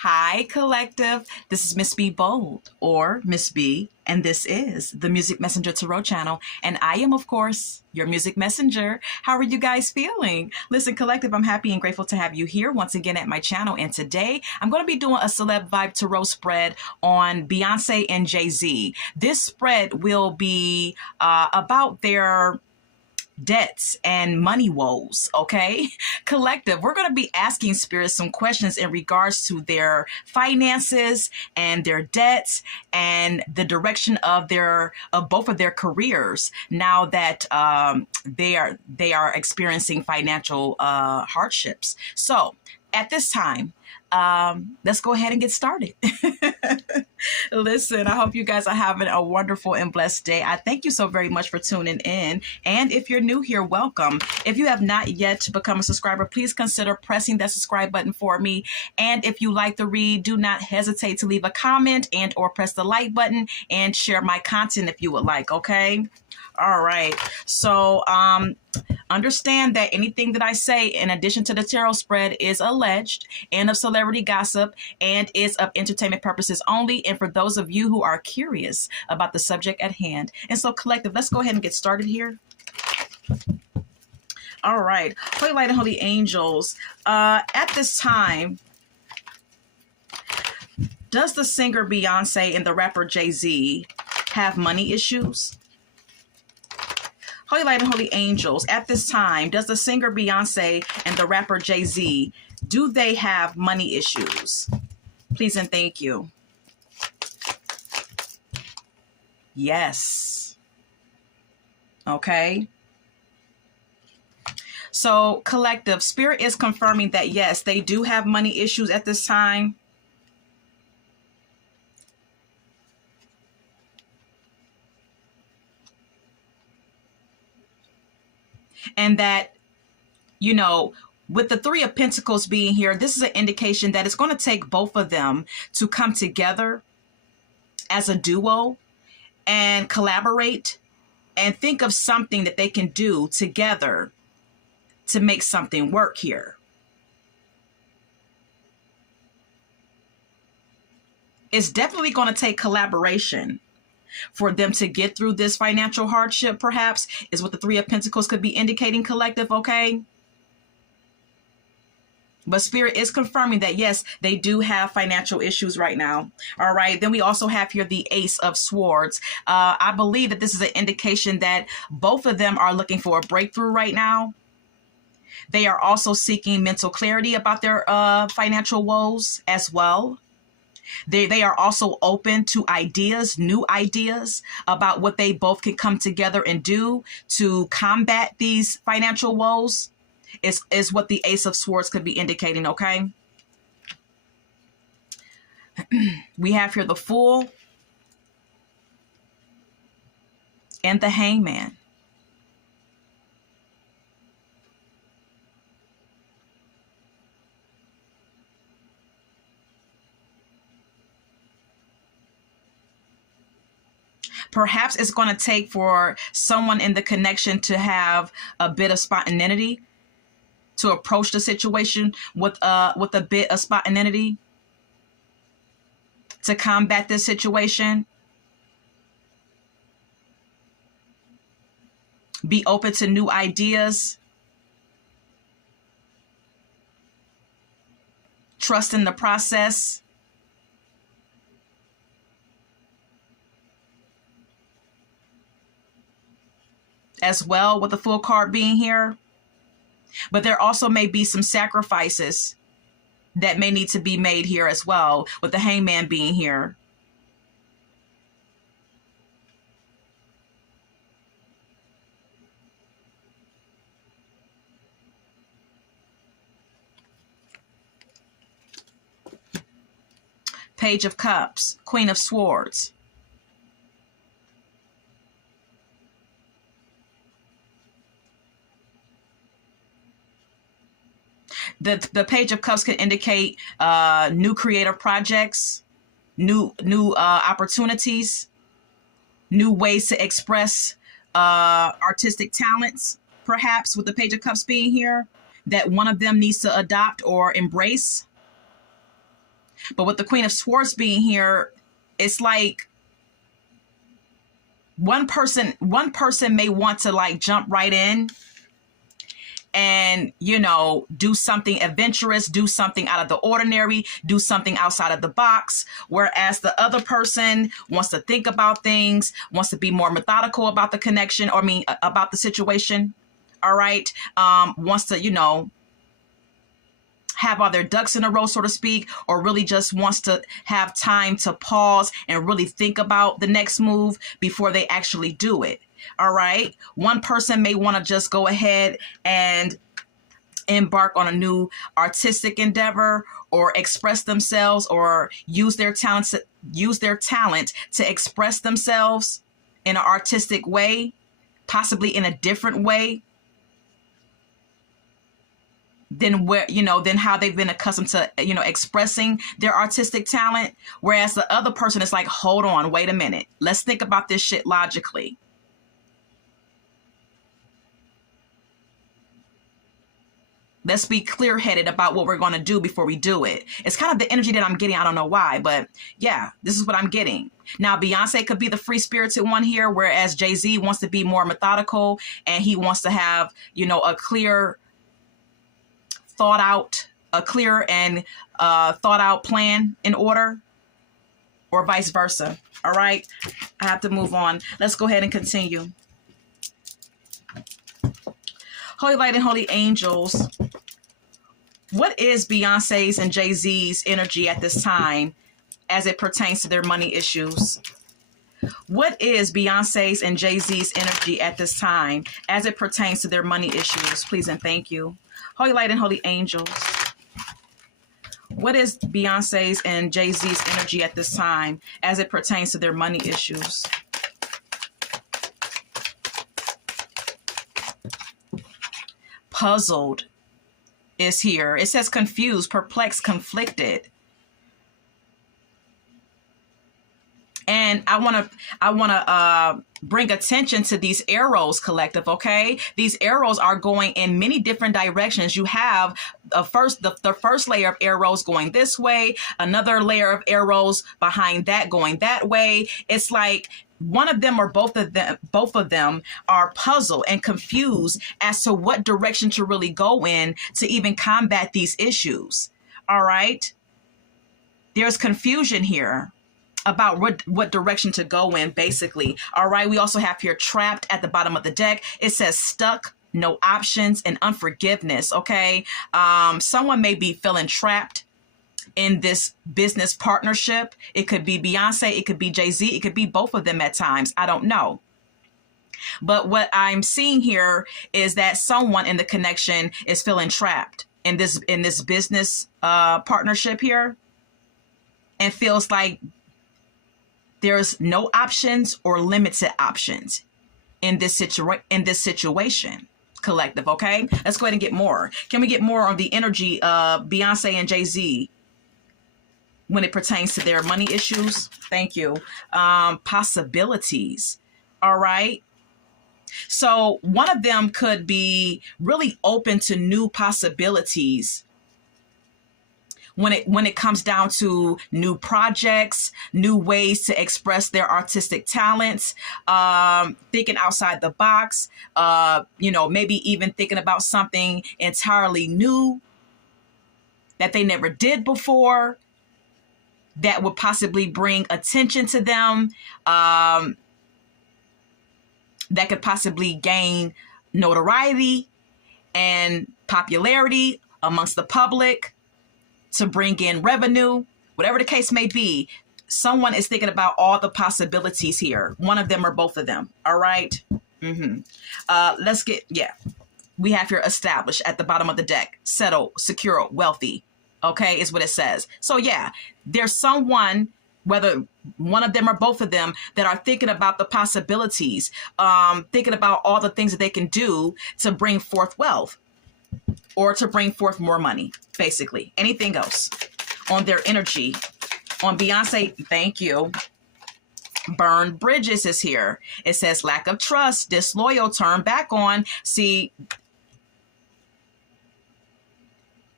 Hi, collective. This is Miss B Bold or Miss B, and this is the Music Messenger Tarot channel. And I am, of course, your music messenger. How are you guys feeling? Listen, collective, I'm happy and grateful to have you here once again at my channel. And today I'm going to be doing a Celeb Vibe Tarot spread on Beyonce and Jay-Z. This spread will be about their debts and money woes. Okay, collective, we're going to be asking spirits some questions in regards to their finances and their debts and the direction of both of their careers now that they are experiencing financial hardships. So at this time, let's go ahead and get started. Listen, I hope you guys are having a wonderful and blessed day. I thank you so very much for tuning in. And if you're new here, welcome. If you have not yet become a subscriber, please consider pressing that subscribe button for me. And if you like the read, do not hesitate to leave a comment and or press the like button and share my content if you would like, okay? All right. So understand that anything that I say, in addition to the tarot spread, is alleged and of celebrity gossip and is of entertainment purposes only. And for those of you who are curious about the subject at hand. And so, collective, let's go ahead and get started here. All right. Holy Light and Holy Angels. At this time, does the singer Beyonce and the rapper Jay-Z have money issues? Holy Light and Holy Angels, at this time, does the singer Beyonce and the rapper Jay-Z, do they have money issues? Please and thank you. Yes. Okay. So, collective, Spirit is confirming that, yes, they do have money issues at this time. And that, you know, with the Three of Pentacles being here, this is an indication that it's going to take both of them to come together as a duo and collaborate and think of something that they can do together to make something work here. It's definitely going to take collaboration for them to get through this financial hardship, perhaps, is what the Three of Pentacles could be indicating, collective, okay? But Spirit is confirming that, yes, they do have financial issues right now. All right. Then we also have here the Ace of Swords. I believe that this is an indication that both of them are looking for a breakthrough right now. They are also seeking mental clarity about their financial woes as well. They are also open to ideas, new ideas about what they both can come together and do to combat these financial woes is what the Ace of Swords could be indicating, okay? We have here the Fool and the Hangman. Perhaps it's going to take for someone in the connection to have a bit of spontaneity, to approach the situation with a bit of spontaneity to combat this situation. Be open to new ideas. Trust in the process. As well, with the Fool card being here. But there also may be some sacrifices that may need to be made here as well, with the Hangman being here. Page of Cups, Queen of Swords. The Page of Cups can indicate new creative projects, new opportunities, new ways to express artistic talents, perhaps, with the Page of Cups being here, that one of them needs to adopt or embrace. But with the Queen of Swords being here, it's like one person may want to like jump right in and, you know, do something adventurous, do something out of the ordinary, do something outside of the box. Whereas the other person wants to think about things, wants to be more methodical about the connection, or about the situation. All right. Wants to, you know, have all their ducks in a row, so to speak, or really just wants to have time to pause and really think about the next move before they actually do it. All right. One person may want to just go ahead and embark on a new artistic endeavor or express themselves or use their talent to express themselves in an artistic way, possibly in a different way than how they've been accustomed to, you know, expressing their artistic talent. Whereas the other person is like, hold on, wait a minute. Let's think about this shit logically. Let's be clear-headed about what we're going to do before we do it. It's kind of the energy that I'm getting. I don't know why, but yeah, this is what I'm getting. Now, Beyonce could be the free-spirited one here, whereas Jay-Z wants to be more methodical and he wants to have, you know, a clear and thought out plan in order, or vice versa. All right. I have to move on. Let's go ahead and continue. Holy light and holy angels, what is Beyonce's and Jay-Z's energy at this time as it pertains to their money issues? What is Beyonce's and Jay-Z's energy at this time as it pertains to their money issues? Please and thank you. Holy light and holy angels, what is Beyonce's and Jay-Z's energy at this time as it pertains to their money issues? Puzzled is here. It says confused, perplexed, conflicted. And I want to bring attention to these arrows, collective. Okay, these arrows are going in many different directions. You have the first layer of arrows going this way, another layer of arrows behind that going that way. It's like one of them or both of them are puzzled and confused as to what direction to really go in to even combat these issues. All right, there's confusion here about what direction to go in, basically. All right, we also have here trapped at the bottom of the deck. It says stuck, no options, and unforgiveness. Okay, someone may be feeling trapped in this business partnership. It could be Beyonce, it could be Jay-Z, it could be both of them at times. I don't know. But what I'm seeing here is that someone in the connection is feeling trapped in this business partnership here, and feels like there's no options or limited options in this situation, collective. Okay, let's go ahead and get more. Can we get more on the energy of Beyonce and Jay-Z when it pertains to their money issues? Thank you. Possibilities. All right. So one of them could be really open to new possibilities when it comes down to new projects, new ways to express their artistic talents, thinking outside the box, maybe even thinking about something entirely new that they never did before, that would possibly bring attention to them, that could possibly gain notoriety and popularity amongst the public, to bring in revenue, whatever the case may be. Someone is thinking about all the possibilities here. One of them or both of them. All right. We have here established at the bottom of the deck, settled, secure, wealthy. Okay, is what it says. So yeah, there's someone, whether one of them or both of them, that are thinking about the possibilities, thinking about all the things that they can do to bring forth wealth, or to bring forth more money, basically. Anything else on their energy. On Beyonce, thank you. Burned bridges is here. It says lack of trust, disloyal, turn back on. See,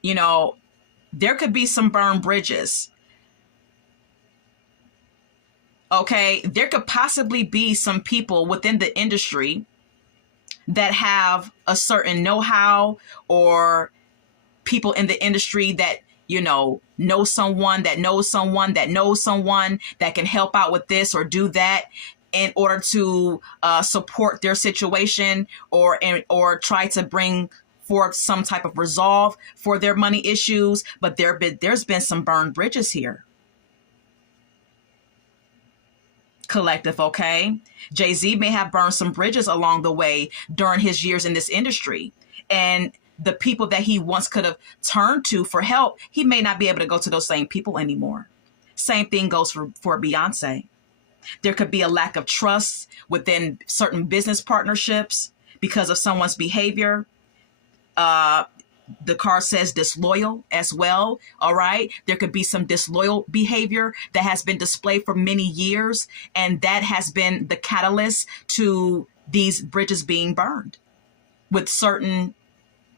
there could be some burned bridges Okay, there could possibly be some people within the industry that have a certain know-how, or people in the industry that, know someone that knows someone that knows someone that can help out with this or do that in order to support their situation, or try to bring forth some type of resolve for their money issues. But there's been some burned bridges here, collective, okay? Jay-Z may have burned some bridges along the way during his years in this industry. And the people that he once could have turned to for help, he may not be able to go to those same people anymore. Same thing goes for Beyonce. There could be a lack of trust within certain business partnerships because of someone's behavior. The card says disloyal as well. All right. There could be some disloyal behavior that has been displayed for many years, and that has been the catalyst to these bridges being burned with certain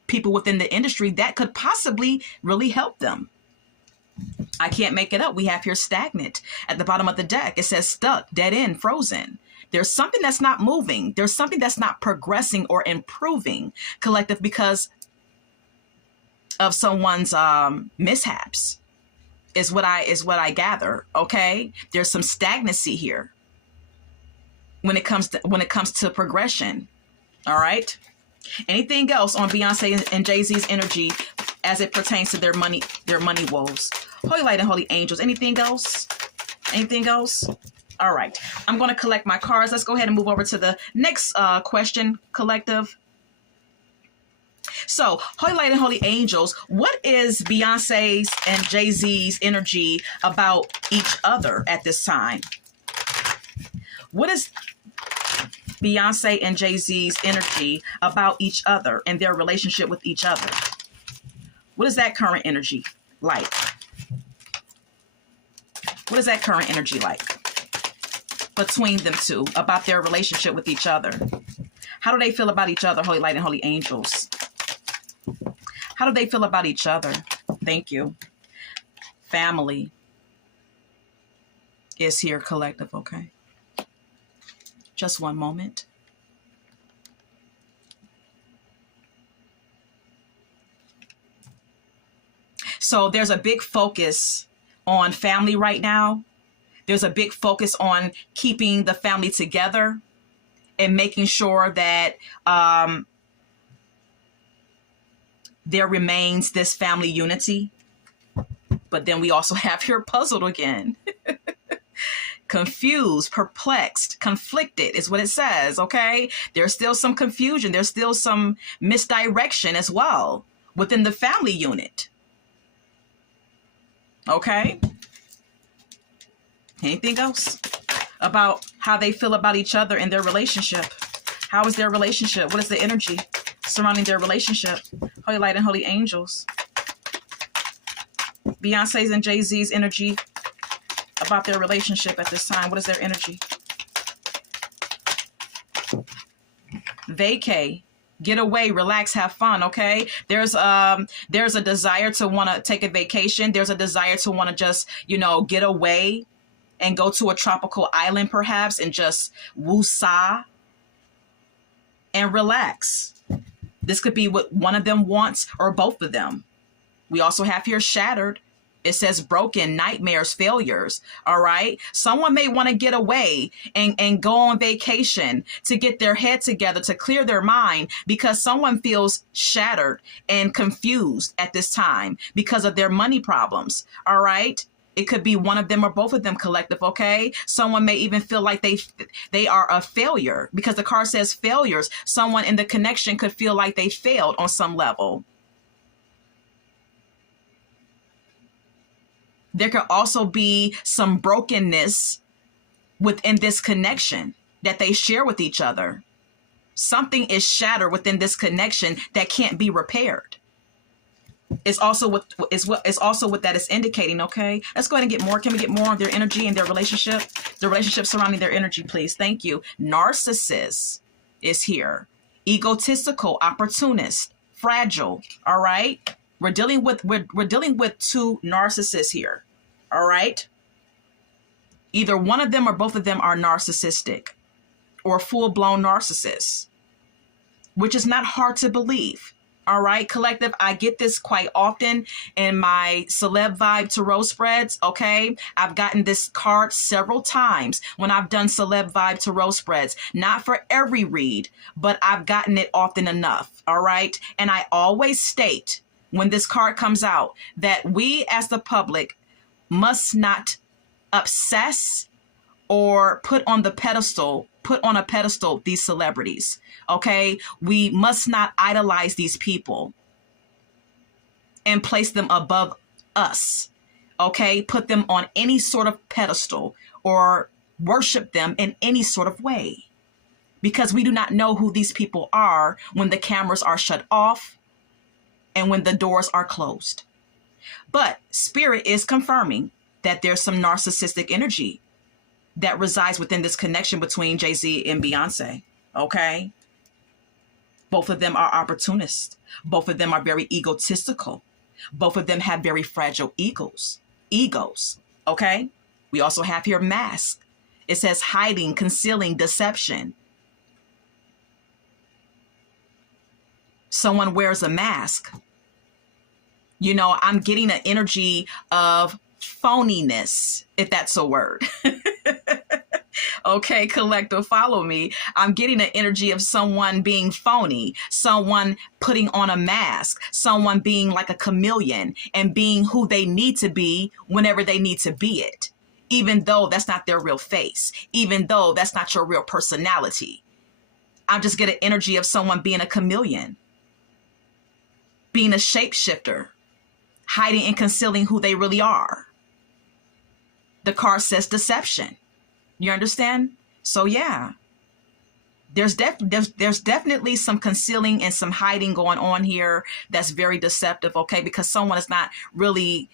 people within the industry that could possibly really help them. I can't make it up. We have here stagnant at the bottom of the deck. It says stuck, dead end, frozen. There's something that's not moving. There's something that's not progressing or improving, collective, because of someone's mishaps is what I gather. Okay. There's some stagnancy here when it comes to progression. All right. Anything else on Beyonce and Jay-Z's energy as it pertains to their money woes? Holy light and holy angels. Anything else? Anything else? All right. I'm going to collect my cards. Let's go ahead and move over to the next question, collective. So, holy light and holy angels, what is Beyonce's and Jay-Z's energy about each other at this time? What is Beyonce and Jay-Z's energy about each other and their relationship with each other? What is that current energy like? What is that current energy like between them two about their relationship with each other? How do they feel about each other, holy light and holy angels? How do they feel about each other? Thank you. Family is here, collective, okay? Just one moment. So there's a big focus on family right now. There's a big focus on keeping the family together and making sure that there remains this family unity. But then we also have here puzzled again. Confused, perplexed, conflicted is what it says, okay? There's still some confusion. There's still some misdirection as well within the family unit. Okay? Anything else about how they feel about each other and their relationship? How is their relationship? What is the energy surrounding their relationship? Holy light and holy angels. Beyonce's and Jay-Z's energy about their relationship at this time. What is their energy? Vacay. Get away, relax, have fun, okay? There's a desire to want to take a vacation. There's a desire to want to just, get away and go to a tropical island perhaps and just woo-sa and relax. This could be what one of them wants or both of them. We also have here shattered. It says broken, nightmares, failures. All right. Someone may want to get away and go on vacation to get their head together, to clear their mind, because someone feels shattered and confused at this time because of their money problems. All right. It could be one of them or both of them, collective. Okay. Someone may even feel like they are a failure because the card says failures. Someone in the connection could feel like they failed on some level. There could also be some brokenness within this connection that they share with each other. Something is shattered within this connection that can't be repaired. It's also what that is indicating. Okay, let's go ahead and get more. Can we get more of their energy and their relationship? The relationship surrounding their energy, please. Thank you. Narcissist is here. Egotistical, opportunist, fragile. All right. We're dealing with two narcissists here. All right. Either one of them or both of them are narcissistic or full-blown narcissists, which is not hard to believe. All right, collective, I get this quite often in my Celeb Vibe Tarot spreads, okay? I've gotten this card several times when I've done Celeb Vibe Tarot spreads. Not for every read, but I've gotten it often enough, all right? And I always state when this card comes out that we as the public must not obsess or put on a pedestal these celebrities. Okay, we must not idolize these people and place them above us. Okay, put them on any sort of pedestal or worship them in any sort of way, because we do not know who these people are when the cameras are shut off and when the doors are closed. But Spirit is confirming that there's some narcissistic energy that resides within this connection between Jay-Z and Beyonce, okay? Both of them are opportunists. Both of them are very egotistical. Both of them have very fragile egos, okay? We also have here mask. It says hiding, concealing, deception. Someone wears a mask. You know, I'm getting an energy of phoniness, if that's a word. Okay, collective, follow me. I'm getting an energy of someone being phony, someone putting on a mask, someone being like a chameleon and being who they need to be whenever they need to be it, even though that's not their real face, even though that's not your real personality. I just get an energy of someone being a chameleon, being a shapeshifter, hiding and concealing who they really are. The card says deception. You understand? So yeah, there's definitely some concealing and some hiding going on here that's very deceptive, okay? Because someone is not really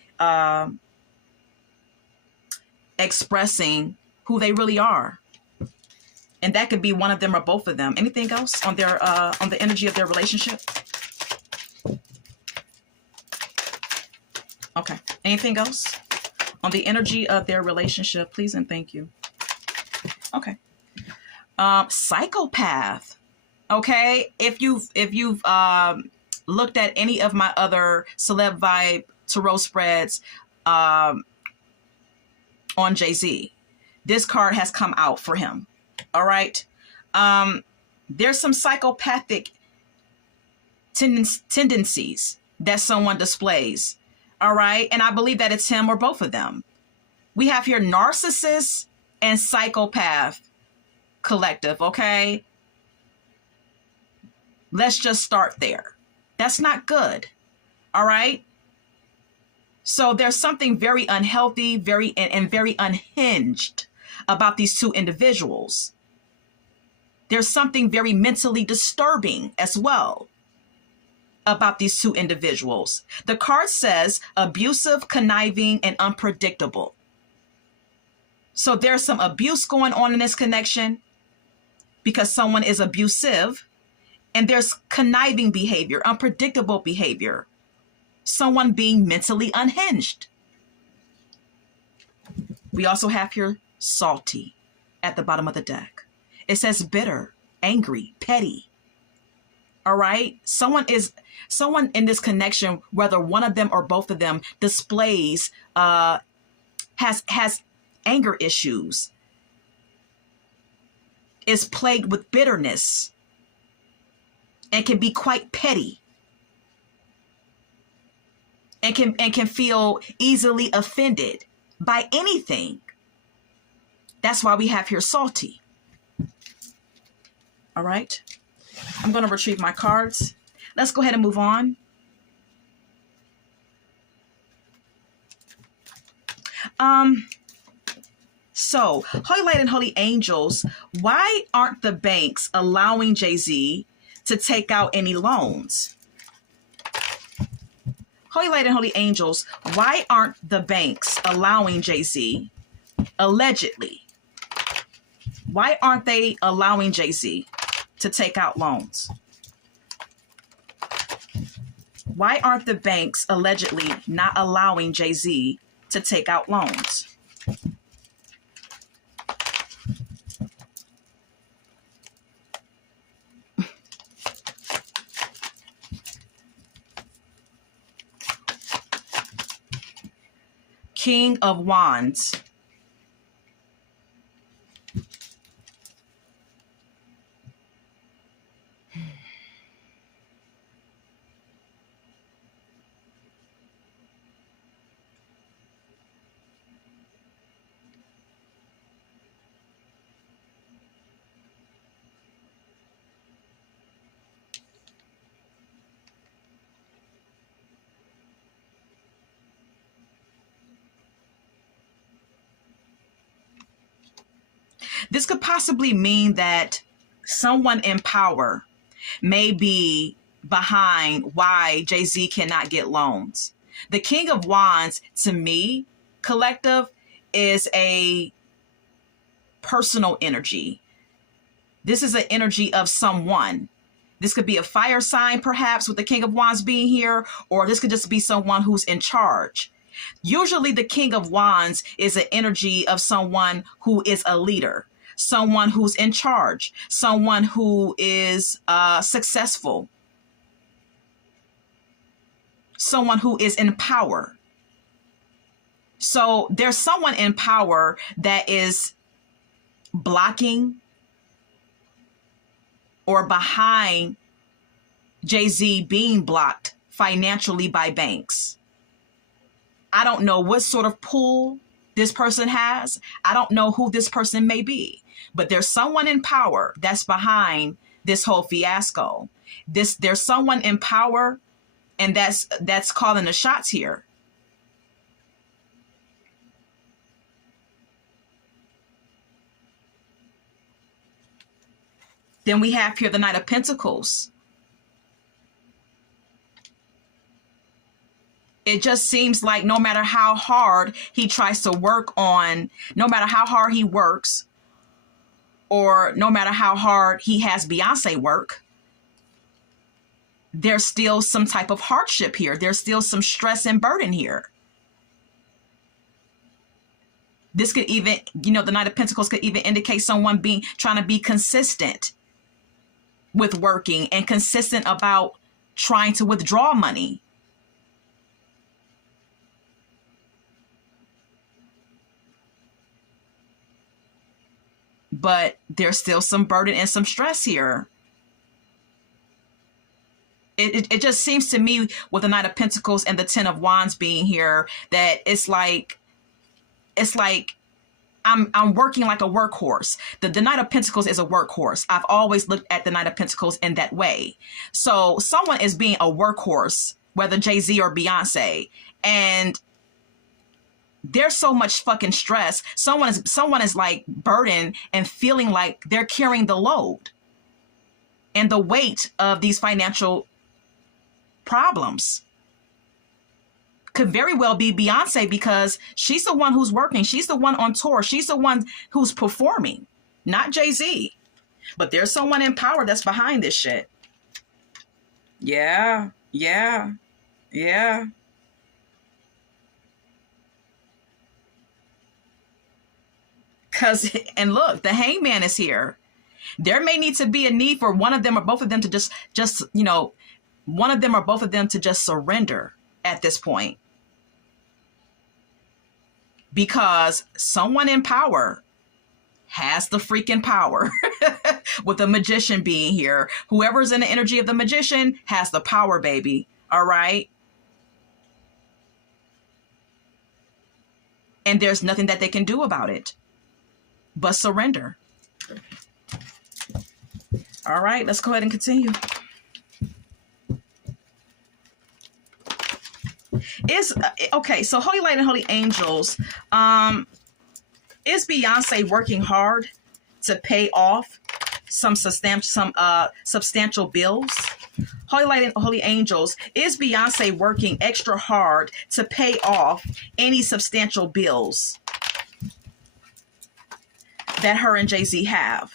expressing who they really are. And that could be one of them or both of them. Anything else on their on the energy of their relationship? Okay. Anything else on the energy of their relationship, please and thank you. Okay. Psychopath. Okay. If you've looked at any of my other Celeb Vibe Tarot spreads on Jay-Z, this card has come out for him. All right. There's some psychopathic tendencies that someone displays. All right. And I believe that it's him or both of them. We have here narcissist and psychopath, collective. Okay. Let's just start there. That's not good. All right. So there's something very unhealthy, very unhinged about these two individuals. There's something very mentally disturbing as well about these two individuals. The card says abusive, conniving, and unpredictable. So there's some abuse going on in this connection because someone is abusive, and there's conniving behavior, unpredictable behavior, someone being mentally unhinged. We also have here salty at the bottom of the deck. It says bitter, angry, petty. All right. Someone in this connection, whether one of them or both of them, displays has anger issues, is plagued with bitterness, and can be quite petty, and can feel easily offended by anything. That's why we have here salty. All right. I'm going to retrieve my cards. Let's go ahead and move on. So, Holy Light and Holy Angels, why aren't the banks allowing Jay-Z to take out any loans? Holy Light and Holy Angels, why aren't the banks allowing Jay-Z, allegedly, why aren't they allowing Jay-Z to take out loans? Why aren't the banks allegedly not allowing Jay-Z to take out loans? King of Wands. This could possibly mean that someone in power may be behind why Jay-Z cannot get loans. The King of Wands, to me, collective, is a personal energy. This is an energy of someone. This could be a fire sign, perhaps, with the King of Wands being here, or this could just be someone who's in charge. Usually the King of Wands is an energy of someone who is a leader, someone who's in charge, someone who is successful, someone who is in power. So there's someone in power that is blocking or behind Jay-Z being blocked financially by banks. I don't know what sort of pull this person has. I don't know who this person may be, but there's someone in power that's behind this whole fiasco. There's someone in power, and that's calling the shots here. Then we have here the Knight of Pentacles. It just seems like no matter how hard he tries to work on, no matter how hard he works, or no matter how hard he has Beyonce work, there's still some type of hardship here. There's still some stress and burden here. This could even, the Knight of Pentacles could even indicate someone trying to be consistent with working and consistent about trying to withdraw money. But there's still some burden and some stress here. It just seems to me with the Knight of Pentacles and the Ten of Wands being here that it's like I'm working like a workhorse. The Knight of Pentacles is a workhorse. I've always looked at the Knight of Pentacles in that way. So someone is being a workhorse, whether Jay-Z or Beyonce, and there's so much fucking stress. Someone is like burdened and feeling like they're carrying the load and the weight of these financial problems. Could very well be Beyonce, because she's the one who's working. She's the one on tour. She's the one who's performing, not Jay-Z. But there's someone in power that's behind this shit. Yeah. And look, the Hangman is here. There may need to be a need for one of them or both of them to just one of them or both of them to just surrender at this point. Because someone in power has the freaking power. With the Magician being here. Whoever's in the energy of the Magician has the power, baby. All right? And there's nothing that they can do about it but surrender. All right, let's go ahead and continue. Okay, so Holy Light and Holy Angels, is Beyonce working hard to pay off some substantial bills? Holy Light and Holy Angels, is Beyonce working extra hard to pay off any substantial bills that her and Jay-Z have?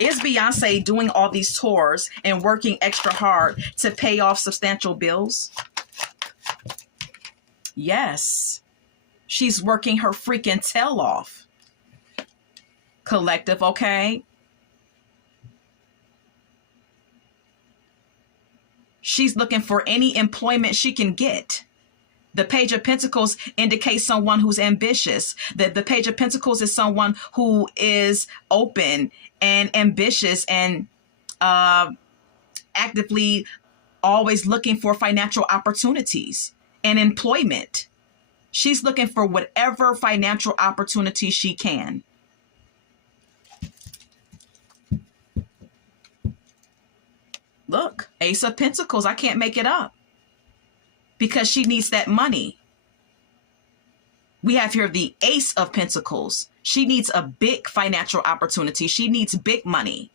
Is Beyonce doing all these tours and working extra hard to pay off substantial bills? Yes. She's working her freaking tail off. Collective, okay? She's looking for any employment she can get. The Page of Pentacles indicates someone who's ambitious. The Page of Pentacles is someone who is open and ambitious and actively always looking for financial opportunities and employment. She's looking for whatever financial opportunity she can. Look, Ace of Pentacles, I can't make it up. Because she needs that money. We have here the Ace of Pentacles. She needs a big financial opportunity. She needs big money.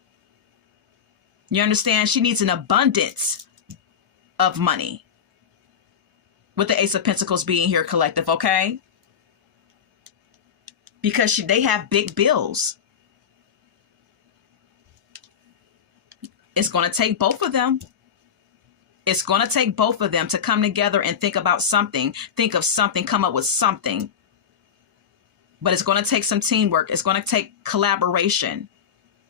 You understand? She needs an abundance of money. With the Ace of Pentacles being here, collective, okay? Because they have big bills. It's going to take both of them. It's going to take both of them to come together and think about something, think of something, come up with something. But it's going to take some teamwork. It's going to take collaboration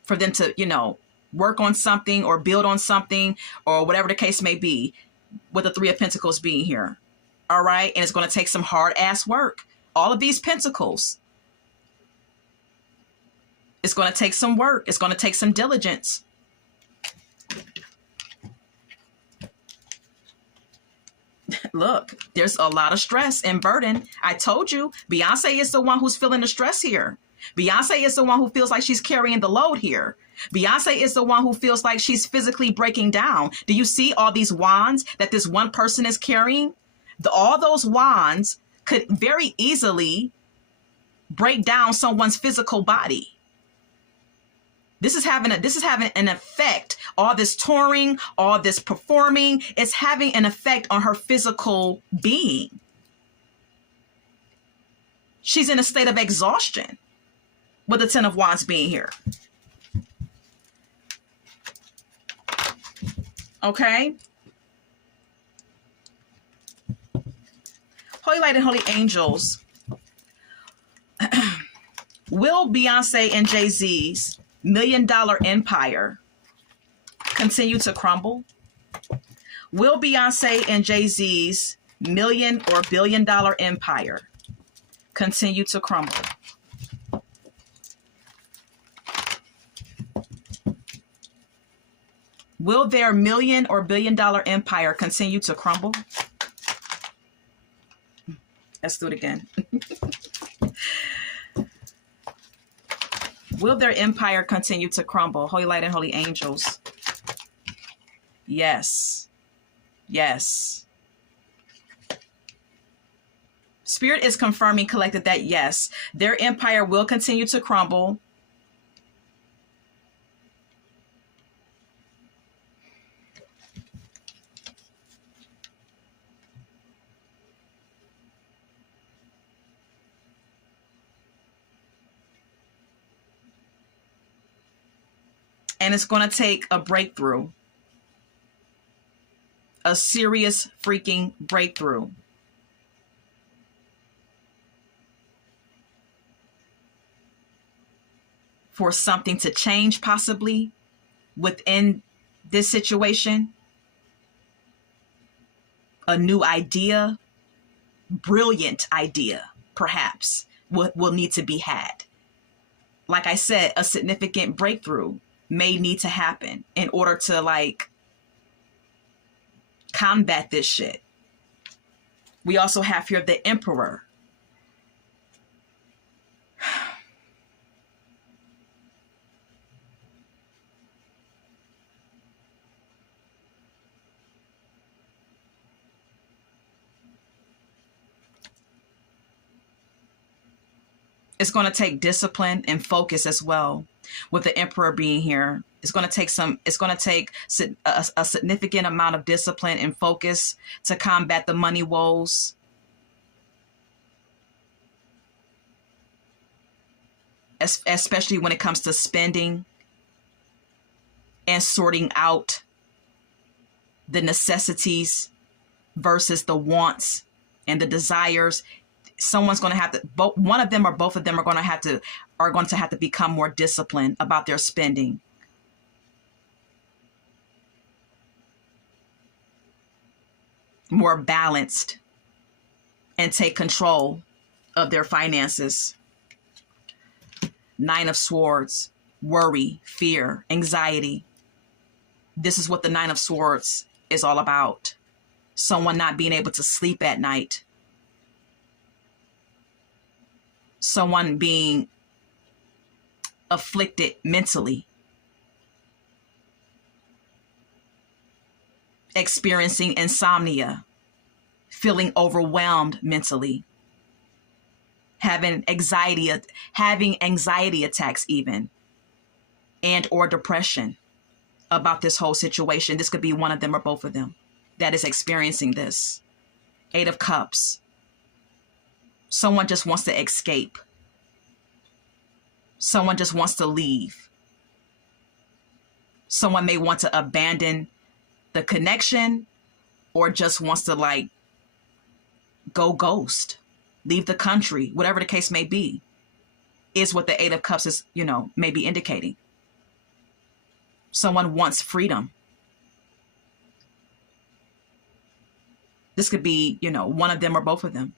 for them to, you know, work on something or build on something or whatever the case may be, with the Three of Pentacles being here. All right. And it's going to take some hard ass work. All of these pentacles. It's going to take some work. It's going to take some diligence. Look, there's a lot of stress and burden. I told you, Beyonce is the one who's feeling the stress here. Beyonce is the one who feels like she's carrying the load here. Beyonce is the one who feels like she's physically breaking down. Do you see all these wands that this one person is carrying? All those wands could very easily break down someone's physical body. This is having an effect. All this touring, all this performing, it's having an effect on her physical being. She's in a state of exhaustion with the Ten of Wands being here. Okay. Holy Light and Holy Angels. Will Beyonce and Jay-Z's $1 million empire continue to crumble? Will Beyonce and Jay-Z's million or billion-dollar empire continue to crumble? Will their $1 million or billion-dollar empire continue to crumble? Let's do it again. Will their empire continue to crumble? Holy Light and Holy Angels. Yes. Yes. Spirit is confirming, collective, that yes, their empire will continue to crumble. And it's going to take a breakthrough. A serious freaking breakthrough. For something to change possibly within this situation. A new idea, brilliant idea, perhaps, will need to be had. Like I said, a significant breakthrough may need to happen in order to like combat this shit. We also have here the Emperor. It's going to take discipline and focus as well. With the Emperor being here, it's going to take a significant amount of discipline and focus to combat the money woes. Especially when it comes to spending and sorting out the necessities versus the wants and the desires. Someone's going to have to, one of them or both of them are going to have to become more disciplined about their spending. More balanced and take control of their finances. Nine of Swords, worry, fear, anxiety. This is what the Nine of Swords is all about. Someone not being able to sleep at night. Someone being afflicted mentally. Experiencing insomnia. Feeling overwhelmed mentally. Having anxiety attacks even. And or depression about this whole situation. This could be one of them or both of them that is experiencing this. Eight of Cups. Someone just wants to escape. Someone just wants to leave. Someone may want to abandon the connection or just wants to like go ghost, leave the country, whatever the case may be, is what the Eight of Cups is, maybe indicating. Someone wants freedom. This could be, one of them or both of them.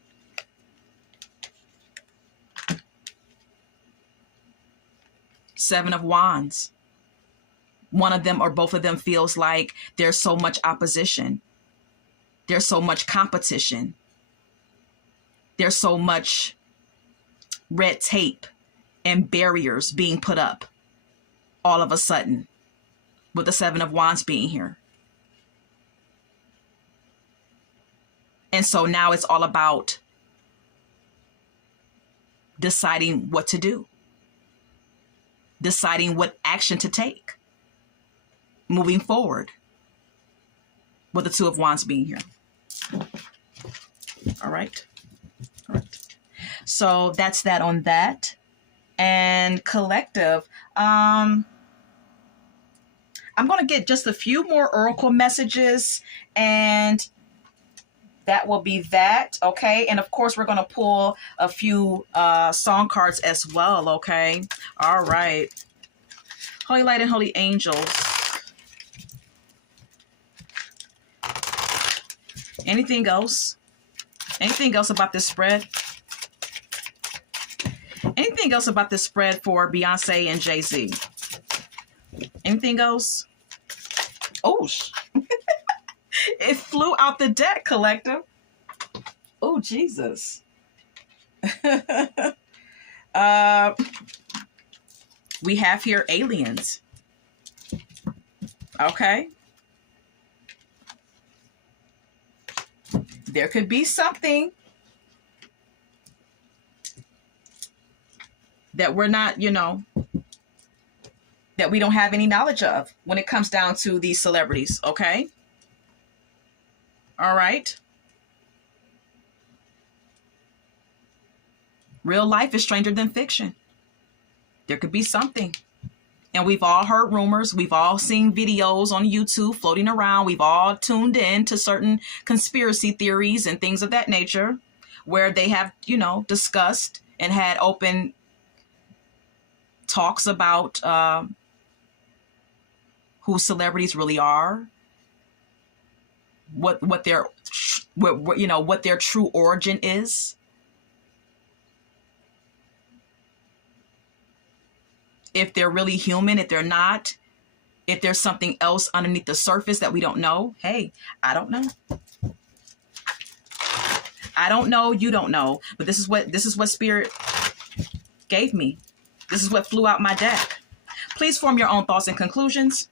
Seven of Wands. One of them or both of them feels like there's so much opposition. There's so much competition. There's so much red tape and barriers being put up all of a sudden with the Seven of Wands being here. And so now it's all about deciding what to do, deciding what action to take, moving forward with the Two of Wands being here. All right. All right. So that's that on that. And collective, I'm going to get just a few more oracle messages and that will be that. Okay. And of course, we're going to pull a few song cards as well. Okay. All right. Holy Light and Holy Angels. Anything else? Anything else about this spread? Anything else about this spread for Beyonce and Jay-Z? Anything else? Oh, it flew out the deck, collective. Oh, Jesus. We have here aliens. Okay. There could be something that we're not, that we don't have any knowledge of when it comes down to these celebrities. Okay. All right. Real life is stranger than fiction. There could be something. And we've all heard rumors. We've all seen videos on YouTube floating around. We've all tuned in to certain conspiracy theories and things of that nature where they have, discussed and had open talks about who celebrities really are, what their true origin is. If they're really human, if they're not, if there's something else underneath the surface that we don't know. Hey, I don't know. I don't know. You don't know. But this is what Spirit gave me. This is what flew out my deck. Please form your own thoughts and conclusions.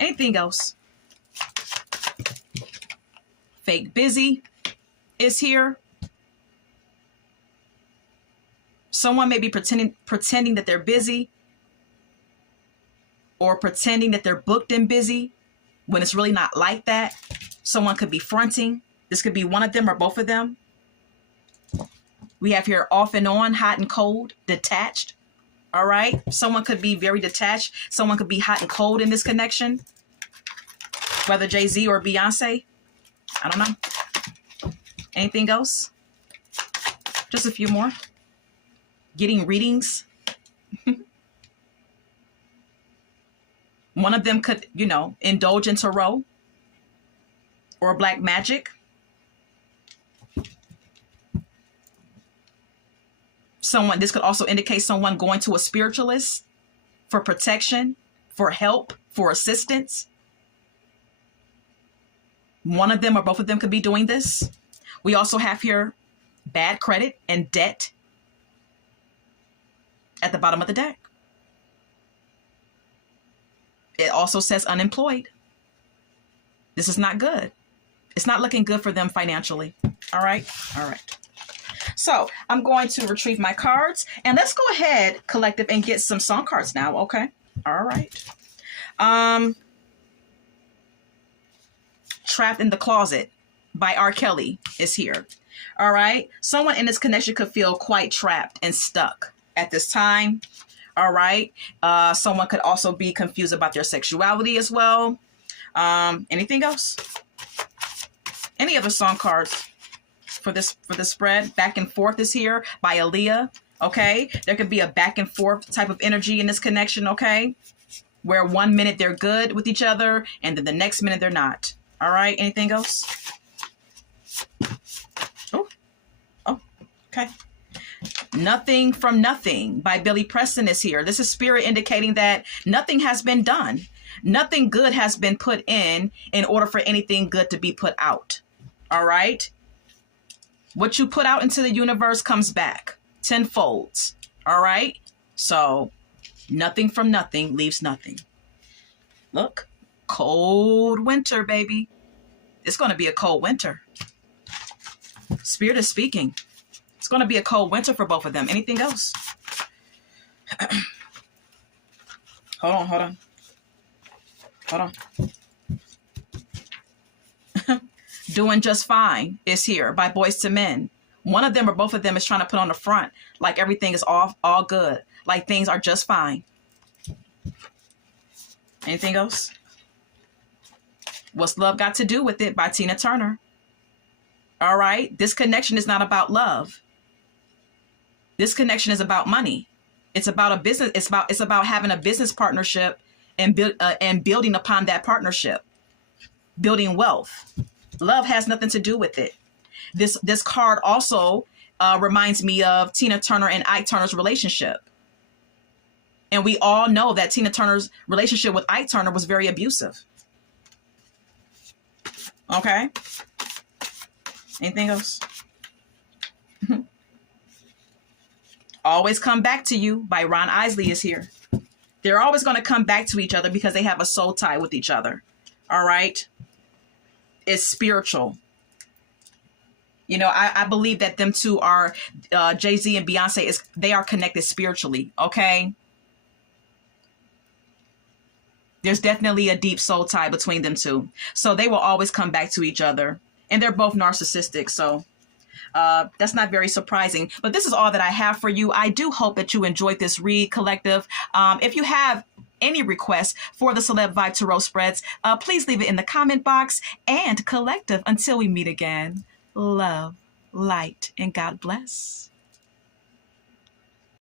Anything else? Fake busy is here. Someone may be pretending that they're busy or pretending that they're booked and busy when it's really not like that. Someone could be fronting. This could be one of them or both of them. We have here off and on, hot and cold, detached. All right. Someone could be very detached. Someone could be hot and cold in this connection. Whether Jay-Z or Beyonce. I don't know. Anything else? Just a few more. Getting readings. One of them could, indulge in tarot or black magic. Someone, this could also indicate someone going to a spiritualist for protection, for help, for assistance. One of them or both of them could be doing this. We also have here bad credit and debt at the bottom of the deck. It also says unemployed. This is not good. It's not looking good for them financially. All right. All right. So I'm going to retrieve my cards and let's go ahead, collective, and get some song cards now. Okay. All right. Trapped in the Closet by R. Kelly is here. All right. Someone in this connection could feel quite trapped and stuck at this time. All right. Someone could also be confused about their sexuality as well. Anything else? Any other song cards for this spread? Back and Forth is here by Aaliyah. Okay. There could be a back and forth type of energy in this connection. Okay. Where 1 minute they're good with each other and then the next minute they're not. All right. Anything else? Oh, okay. Nothing from Nothing by Billy Preston is here. This is spirit indicating that nothing has been done. Nothing good has been put in order for anything good to be put out. All right. What you put out into the universe comes back tenfold. All right. So nothing from nothing leaves nothing. Look, cold winter, baby. It's going to be a cold winter. Spirit is speaking. It's going to be a cold winter for both of them. Anything else? Hold on. Doing Just Fine is here by Boys to Men. One of them or both of them is trying to put on the front like everything is all good, like things are just fine. Anything else? What's Love Got to Do with It by Tina Turner. All right. This connection is not about love. This connection is about money. It's about a business. It's about having a business partnership and building upon that partnership, building wealth. Love has nothing to do with it. This card also reminds me of Tina Turner and Ike Turner's relationship. And we all know that Tina Turner's relationship with Ike Turner was very abusive. Okay. Anything else? Always Come Back to You by Ron Isley is here. They're always going to come back to each other because they have a soul tie with each other. All right. It's spiritual. You know, I believe that them two are, Jay-Z and Beyonce, they are connected spiritually. Okay. There's definitely a deep soul tie between them two. So they will always come back to each other. And they're both narcissistic. So that's not very surprising. But this is all that I have for you. I do hope that you enjoyed this read, collective. If you have any requests for the Celeb Vibe Tarot spreads, please leave it in the comment box. And collective, until we meet again, love, light, and God bless.